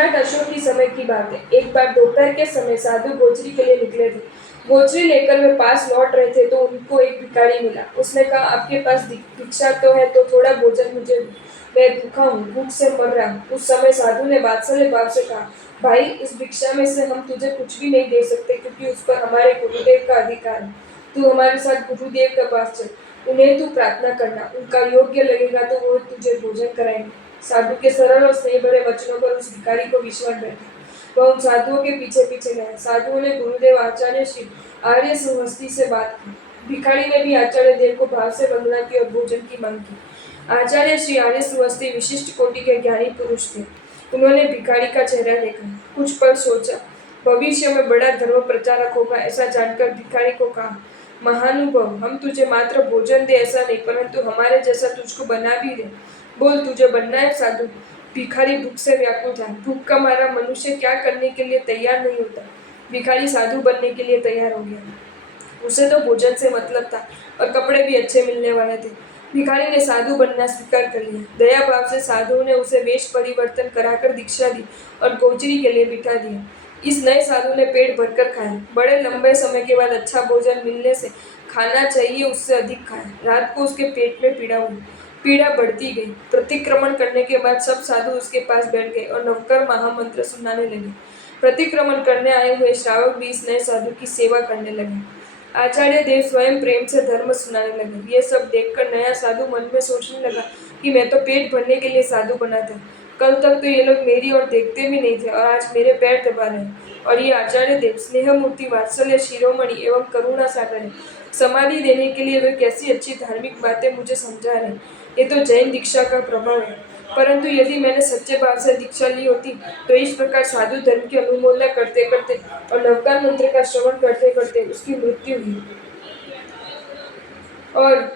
सम्राट अशोक की समय की बात है। एक बार दोपहर के समय साधु गोचरी के लिए निकले थे। गोचरी लेकर वे पास लौट रहे थे तो उनको एक भिखारी मिला। उसने कहा, आपके पास भिक्षा तो है तो थोड़ा भोजन मुझे दो। मैं भूखा हूँ, भूख से मर रहा हूँ। उस समय साधु ने वात्सल्य भाव से कहा, भाई, इस भिक्षा में से हम तुझे कुछ भी नहीं दे सकते, क्योंकि उस पर हमारे गुरुदेव का अधिकार है। तू हमारे साथ गुरुदेव के पास चल, उन्हें तू प्रार्थना करना, उनका योग्य लगेगा तो वो तुझे भोजन कराएंगे। साधु के सरल और स्नेह भरे वचनों पर उस भिखारी को विश्वास बैठा। वह उन साधुओं के पीछे पीछे गया। साधुओं ने गुरुदेव आचार्य श्री आर्य सुहस्ती से बात की। भिखारी ने भी आचार्य देव को भाव से वंदना की और भोजन की मांग की। आचार्य श्री आर्य सुहस्ती विशिष्ट कोटि के ज्ञानी पुरुष थे। उन्होंने भिखारी का चेहरा देखा, कुछ पल सोचा, भविष्य में बड़ा धर्म प्रचारक होगा ऐसा जानकर भिखारी को कहा, महानुभाव, हम तुझे मात्र भोजन दे ऐसा नहीं, परंतु हमारे जैसा तुझको बना भी दे। बोल, तुझे बनना है साधु? भिखारी भूख से व्याकुल था। भूख का मारा मनुष्य क्या करने के लिए तैयार नहीं होता। भिखारी साधु बनने के लिए तैयार हो गया। उसे तो भोजन से मतलब था और कपड़े भी अच्छे मिलने वाले थे। भिखारी ने साधु बनना स्वीकार कर लिया। दया भाव से साधुओं ने उसे वेश परिवर्तन कराकर दीक्षा दी और गोचरी के लिए बिठा दिया। इस नए साधु ने पेट भरकर खाया। बड़े लंबे समय के बाद अच्छा भोजन मिलने से खाना चाहिए उससे अधिक खाया। रात को उसके पेट में पीड़ा हुई। पीड़ा बढ़ती गई। प्रतिक्रमण करने के बाद सब साधु उसके पास बैठ गए और नवकर महामंत्र सुनाने लगे। प्रतिक्रमण करने आए हुए श्रावक भी इस नए साधु की सेवा करने लगे। आचार्य देव स्वयं प्रेम से धर्म सुनाने लगे। ये सब देखकर नया साधु मन में सोचने लगा कि मैं तो पेट भरने के लिए साधु बना था। कल तक तो ये लोग मेरी ओर देखते भी नहीं थे और आज मेरे पैर दबा रहे हैं। और ये आचार्य देव स्नेहमूर्ति, वात्सल्य शिरोमणि एवं करुणा सागर है। समाधि देने के लिए वे कैसी अच्छी धार्मिक बातें मुझे समझा रहे हैं। ये तो जैन दीक्षा का प्रभाव है। परंतु यदि मैंने सच्चे भाव से दीक्षा ली होती तो इस प्रकार साधु धर्म की अनुमोदना करते करते और नवकार मंत्र का श्रवण करते करते उसकी मृत्यु हुई। और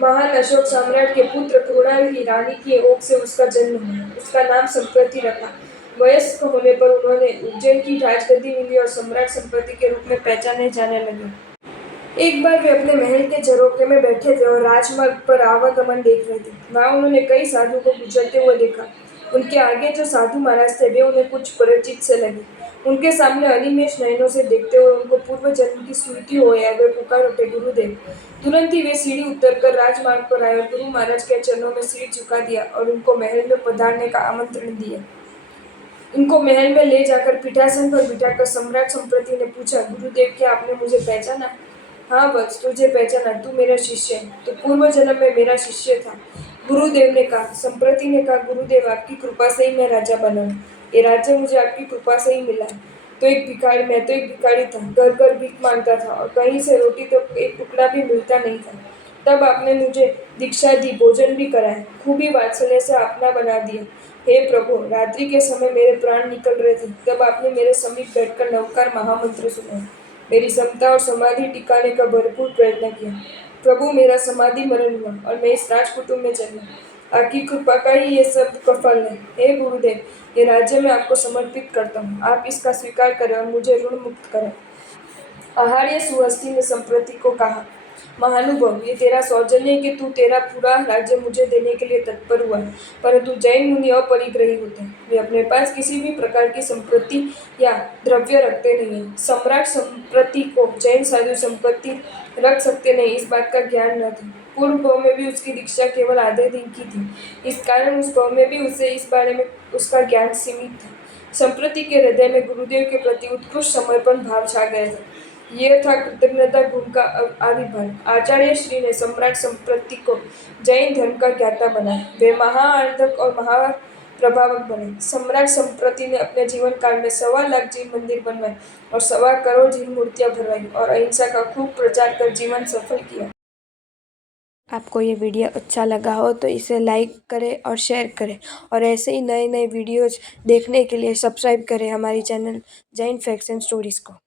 महान अशोक सम्राट के पुत्र कुणाल की रानी की ओर से उसका जन्म हुआ। उसका नाम संप्रति रखा। वयस्क होने पर उन्होंने उज्जैन की राजगद्दी मिली और सम्राट संप्रति के रूप में पहचाने जाने लगे। एक बार वे अपने महल के झरोखे में बैठे थे और राजमार्ग पर आवागमन देख रहे थे। वहां उन्होंने कई साधु को गुजरते हुए देखा। उनके आगे जो साधु महाराज थे वे उन्हें कुछ परिचित से लगे। उनके सामने अनिमेष नयनों से देखते हुए उनको पूर्व जन्म की स्मृति हो या वे पुकार उठे, गुरुदेव। तुरंत ही वे सीढ़ी उतरकर राजमार्ग पर आए और गुरु महाराज के चरणों में सिर झुका दिया और उनको महल में पधारने का आमंत्रण दिया। इनको महल में ले जाकर पीठासन पर बिठाकर सम्राट संप्रति ने पूछा, गुरुदेव, क्या आपने मुझे पहचाना? हाँ वत्स, तुझे पहचाना, तू मेरा शिष्य है। तो पूर्व जन्म में मेरा शिष्य था, गुरुदेव ने कहा। संप्रति ने कहा, गुरुदेव, आपकी कृपा से ही मैं राजा बना हूँ। ये राज्य मुझे आपकी कृपा से ही मिला है। मैं तो एक भिखारी था, घर घर भीख मांगता था और कहीं से रोटी तो एक टुकड़ा भी मिलता नहीं था। तब आपने मुझे दीक्षा दी, भोजन भी कराया, खूबी वात्सल्य से अपना बना दिया। हे प्रभु, रात्रि के समय मेरे प्राण निकल रहे थे, तब आपने मेरे समीप बैठकर नवकार महामंत्र सुनाया। मेरी समता और समाधि टिकाने का भरपूर प्रयत्न किया। प्रभु, मेरा समाधि मरण हुआ और मैं इस राजकुटुंब में जन्मा। आपकी कृपा का ही ये सब फल है। हे गुरुदेव, ये राज्य मैं आपको समर्पित करता हूँ। आप इसका स्वीकार करें और मुझे ऋण मुक्त करें। आहार्य सुहस्ती ने संप्रति को कहा, महानुभाव, ये तेरा सौजन्य कि तू तेरा पूरा राज्य मुझे देने के लिए तत्पर हुआ है, परंतु जैन मुनि अपरिग्रही होते हैं। वे अपने पास किसी भी प्रकार की संपत्ति या द्रव्य रखते नहीं है। सम्राट संप्रति को जैन साधु संपत्ति रख सकते नहीं, इस बात का ज्ञान न था। पूर्व भाव में भी उसकी दीक्षा केवल आधे दिन की थी, इस कारण उस भाव में भी उसे इस बारे में उसका ज्ञान सीमित था। संप्रति के हृदय में गुरुदेव के प्रति उत्कृष्ट समर्पण भाव छा गया था। यह था कृतज्ञता गुण का आविर्भाव। आचार्य श्री ने सम्राट संप्रति को जैन धर्म का ज्ञाता बनाया। वे महाआर्धक और महाप्रभावक बने। सम्राट संप्रति ने अपने जीवन काल में 1.25 लाख जीव मंदिर बनवाए और 1.25 करोड़ जीव मूर्तियां भरवाई और अहिंसा का खूब प्रचार कर जीवन सफल किया। आपको ये वीडियो अच्छा लगा हो तो इसे लाइक करें और शेयर करें और ऐसे ही नए नए वीडियोज़ देखने के लिए सब्सक्राइब करें हमारी channel Jain facts and stories को।